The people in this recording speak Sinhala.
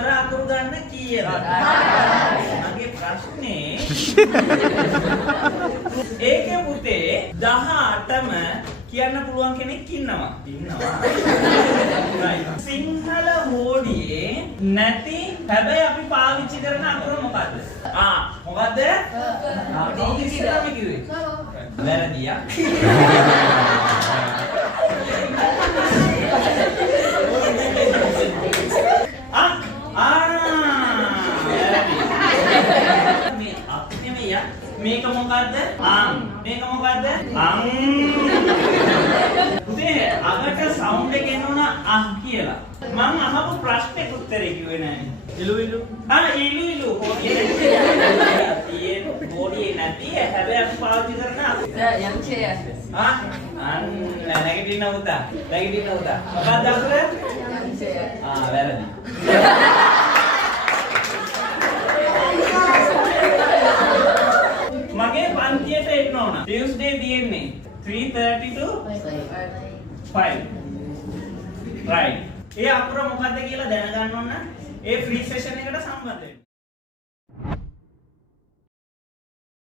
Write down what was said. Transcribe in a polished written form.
ස්වර අකුරු ගන්න කීයද? මගේ ප්‍රශ්නේ ඒකේ පුතේ 18ම කියන්න පුළුවන් කෙනෙක් ඉන්නවා. සිංහල හෝඩියේ නැති හැබැයි අපි පාවිච්චි කරන අකුර මොකද්ද? මොකද්ද? ඉස්සරහම කිව්වේ. වැරදියා. මේක මොකද්ද? මේක මොකද්ද? පුතේ අගට සවුන්ඩ් එක එනවා කියලා. මම අහපු ප්‍රශ්නෙට උත්තරේ කිව්වේ නෑනේ. ඉලු ඉලු. ඉලු ඉලු. හොඩියේ නැති හැබැයි අපි පාවිච්චි කරන යම්චය. නැගිටින්න උතා. නැගිටින්න උතා. මොකක්ද අකුර? යම්චය. වැරදි. මගේ පන්තියට එන්න ඕන. Tuesday තියෙන්නේ 3:30 to 5. right. ඒ අකුර මොකද්ද කියලා දැනගන්න ඕන. ඒ ෆ්‍රී සෙෂන් එකට සම්බන්ධ වෙන්න.